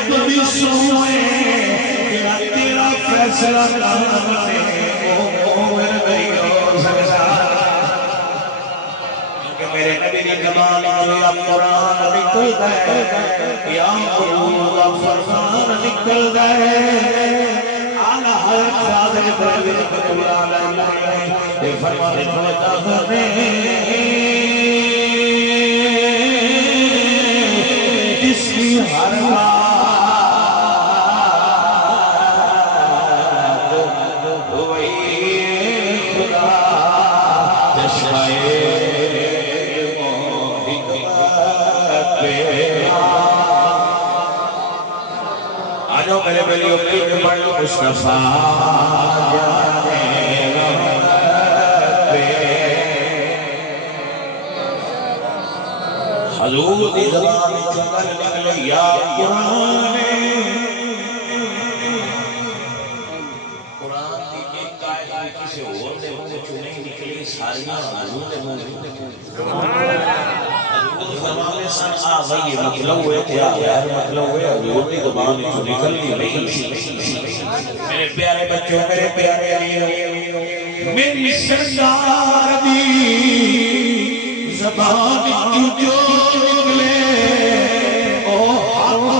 رب بھی سوئے تیرا فیصلہ کرنے مومن نہیں ہو سکتا کیونکہ میرے نبی کی زبان یا قرآن نکل گئے یا قرآن کا فرمان نکل گئے آلہ حضرت صادق بریلوی رحمۃ اللہ علیہ یہ فرمانے پڑتا ہمیں جس کی ہر میرے بلیوں میں بڑھ مصطفیٰ جانے حضور دی زبان چکر نکلے یا قرآن قرآن دی ایک آیت کسی اور دے ہوئے چنے نکلی ساریاں حضور دے موجود فرمانے سن آغائی مطلب ہوئے کیا غیر مطلب ہوئے حضور دی زبان جو نکل نہیں میرے پیارے بچوں میرے پیارے علیوں میری سرکار دی زبان جو نکلے او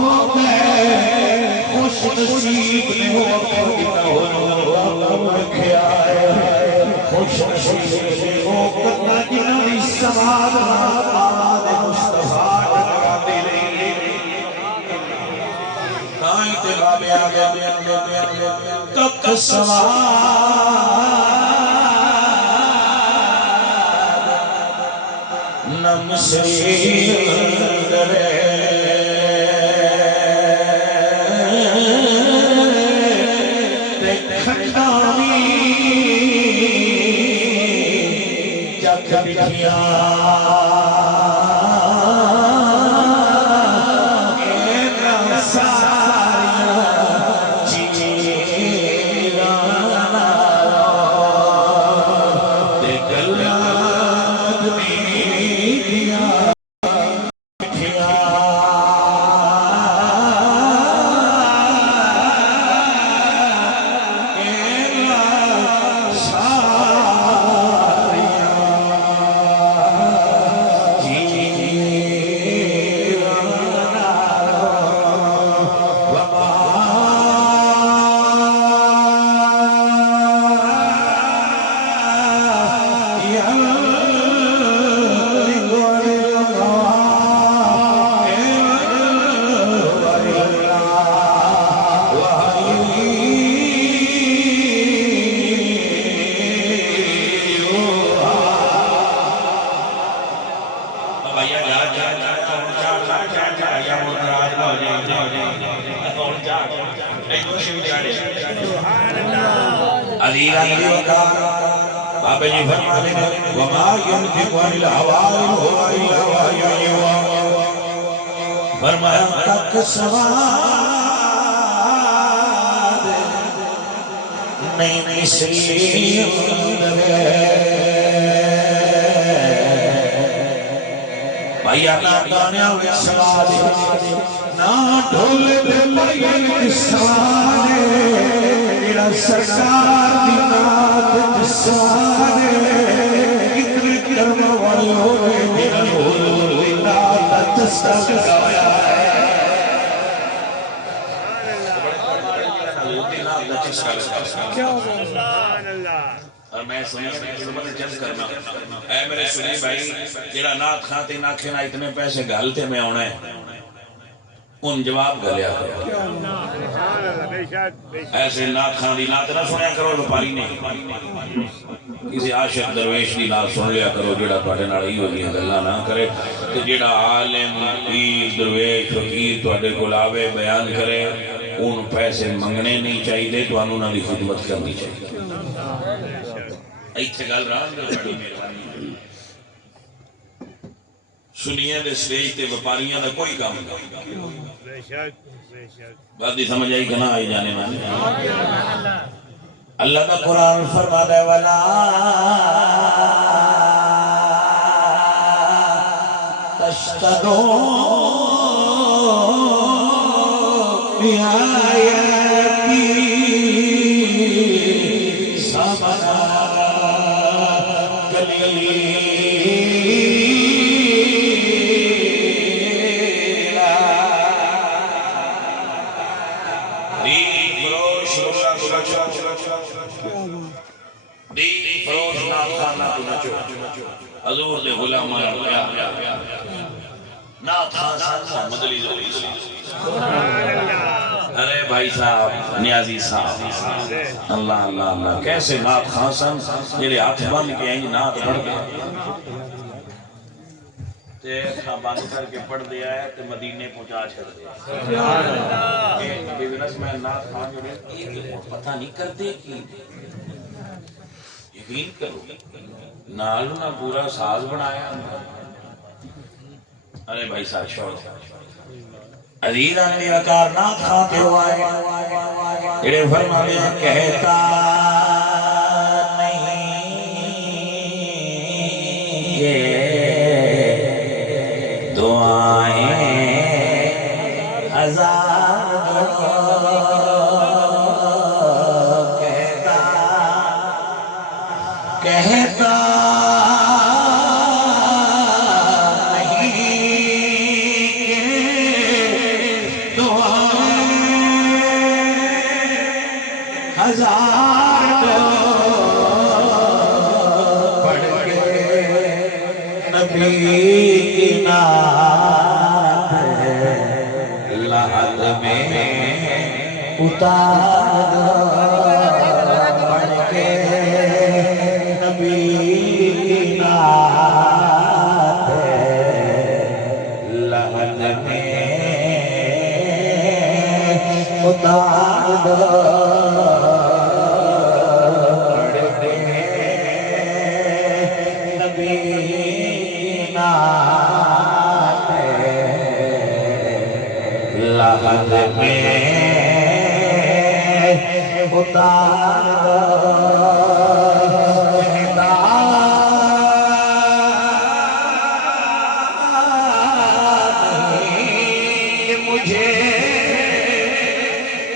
حق ہے خوش نصیب نے ہو اپنے رکھیا ہے خوش نصیب نے ہو کرنا جنہی سواد آماد مصطفیٰ لگا دلے نائیں تبابے آگے تک سواد نمسری درے کھٹانی جگ بکھیا بابا جی فرمانے وَمَا يَنْفِقُ عَنِ الْهَوَىٰ إِنْ هُوَ إِلَّا وَحْيٌ يُوحَىٰ فرمایا تک سواد نہیں نصیب بھائیا نہ گانیا ہوئے سواد نہ ڈھولے دے لئے سواد میرا سرکار دی نات جسوانے اتنے کرم والے ہوئے میرا نور نات جسوانے گایا ہے اور میں سنی خدمت جلد کرنا اے میرے سنی بھائی جیڑا نات کھاتے نہ کھینا اتنے پیسے گھالتے میں ہونا ہے ان جواب گلیا کرو ایسے نات خان دی نات نہ سنیا کرو وپاری نہیں کسی عاشق درویش دی نات سن لیا کرو جیڑا تواڈے نال ہی ہوگی گلاں نہ کرے تے جیڑا عالم پیر درویش فقیر تواڈے کول آوے بیان کرے ان پیسے منگنے نہیں چاہیے تانوں انہاں دی خدمت کرنی چاہیے ایتھے گل رہا بڑی مہربانی سنیے دے سٹیج تے وپاریاں دا کوئی کام نہیں بات دی سمجھ آئی کہ نہ آئی جانے مانے اللہ کا قرآن فرما دے وَلَا تَشْتَرُوا آیتی سمنا حضور دے غلام نعت خان محمد علی ضوئی ارے بھائی صاحب نیازی صاحب اللہ اللہ اللہ کیسے نعت خان صاحب جیلے ہاتھ بند کے ہیں نعت پڑھ گئے تے اکھا بند کر کے پڑھ دیا ہے تے مدینے پہنچا چھڑ دیا بزنس میں نعت خان جو ہے پتہ نہیں کرتے کی یقین کرو نالو نہ پورا ساز بنایا ارے بھائی صاحب شوڑ عزیز آنوی وکار نعت خان کے ہوئے جڑے فرما دیا کہتا نہیں یہ دعائیں ہزار کہتا اتار دو پڑھ کے نبی کی نعت لحد میں اتار دو پڑھ کے نبی کی نعت لحد میں اتار دو مجھے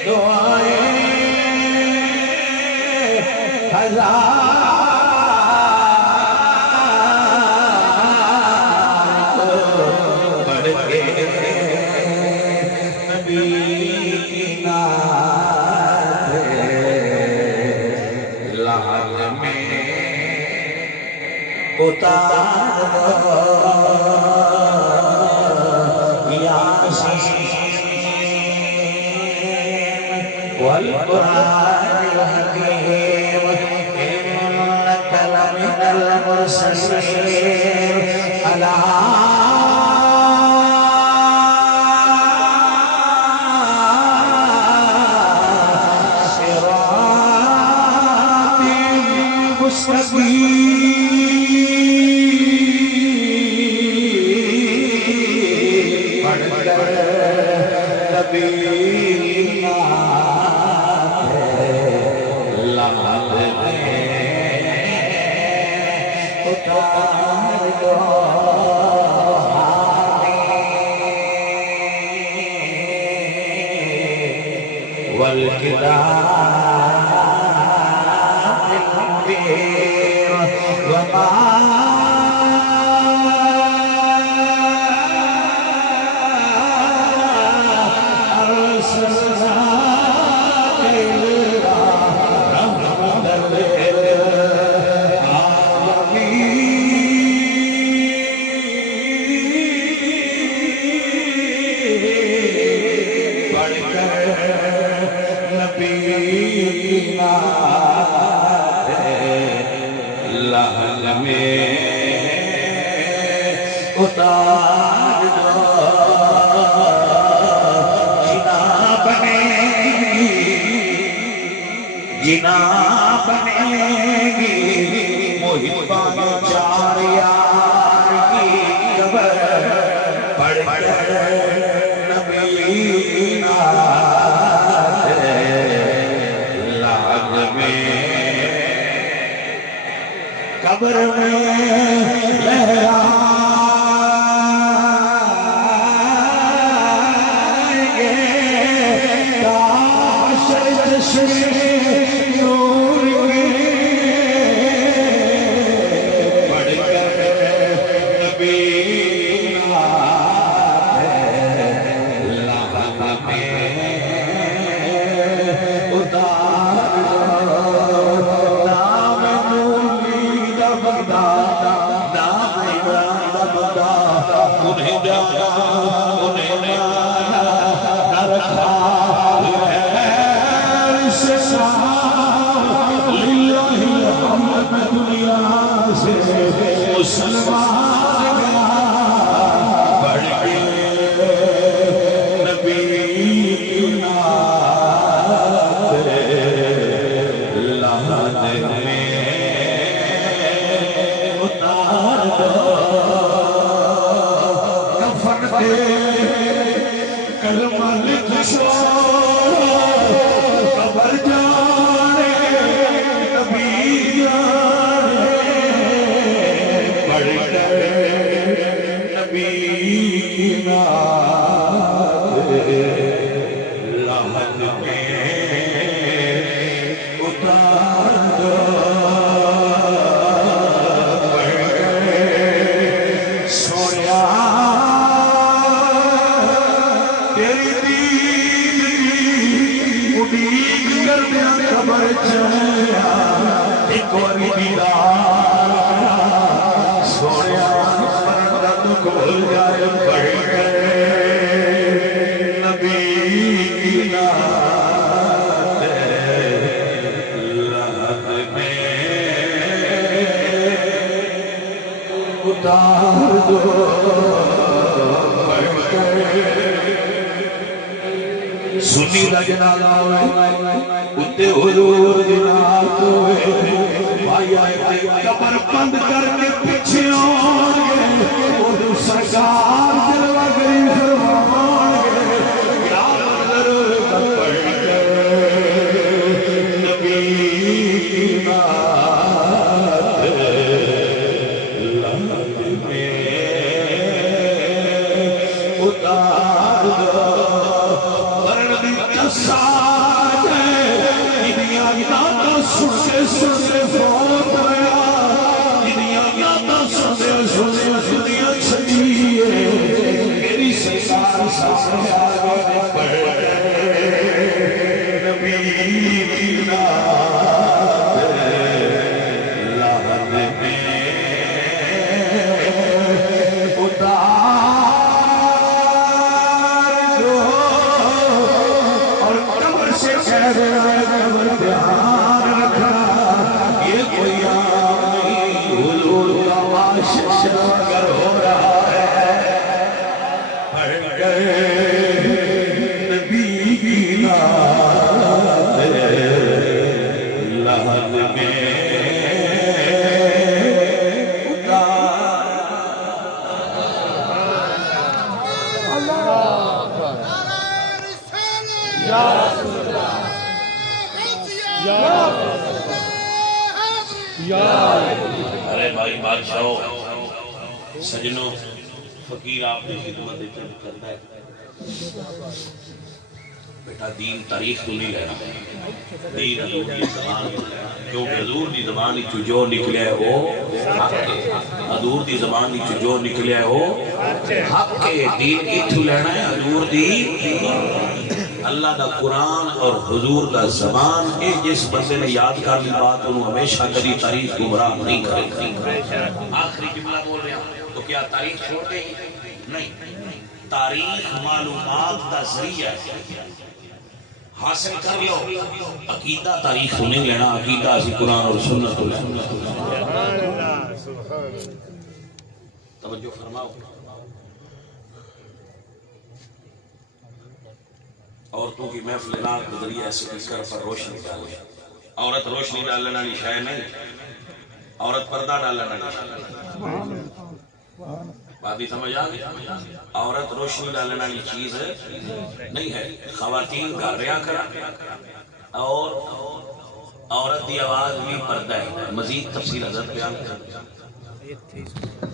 دعائیں ہزار پڑھ کے نبی کی نعت لحد میں اتار دو یاسین والقرآن الحکیم انک لمن المرسلین علی صراط مستقیم والكتاب المبين وما أرسلناك إلا رحمة لحد میں اتار دو جنا بنے گی محبان چار یار کی قبر پڑھ کر نبی کی نعت لحد میں قبر میں لہرائیں گے سنی دا جنازہ ہوئے اتے حضور دی نات ہوئے بھائی آئے قبر بند کر کے پیچھے آنگے وہ سرکار جلوہ گری فرمانگے کیا منظر قبر نبی کی نات لہت میں اتار دو سنتے فوت ہویا دنیا یاداں سنتے دنیا چھڑی ہے میری سرکار سامنے آگے پڑھ نبی کی نات لہت میں اتار دو اور قبر سے کہہ رہا ہے قبر دھیان اگر ہو رہا ہے پڑھ گئے نبی کی نات لہت میں ارے بھائی بادشاہو سجنوں فقیر آپ نے خدمت دیتے کرنا ہے بیٹا دین تاریخ تو نہیں لینا دین حضور کی زبان کیونکہ حضور کی زبان جو نکلے ہو حضور کی زبان جو نکلے ہو حق کے دین اتھو لینا ہے حضور دی اللہ دا قرآن اور حضور دا زبان اے جس بندے نے یاد کر لی بات انہوں ہمیشہ کبھی تاریخ گمراہ نہیں کرے آخری جملہ بول رہے ہیں تو کیا تاریخ چھوڑ دیں نہیں تاریخ معلومات دا ذریعہ حاصل کر لو عقیدہ تاریخ تو نہیں لینا عقیدہ اسی قرآن اور سنت توجہ فرماؤ عورتوں کی محفل نات ذریعہ سپیکر پر روشنی ڈالے عورت روشنی ڈالنا نہیں شاید نہیں عورت پردہ ڈالنا نہیں بات بھی سمجھ آ گئی عورت روشنی ڈالنے والی چیز نہیں ہے خواتین کا ریا کرا اور عورت کی آواز بھی پردہ ہے مزید تفصیل حضرت بیان کرتے ہیں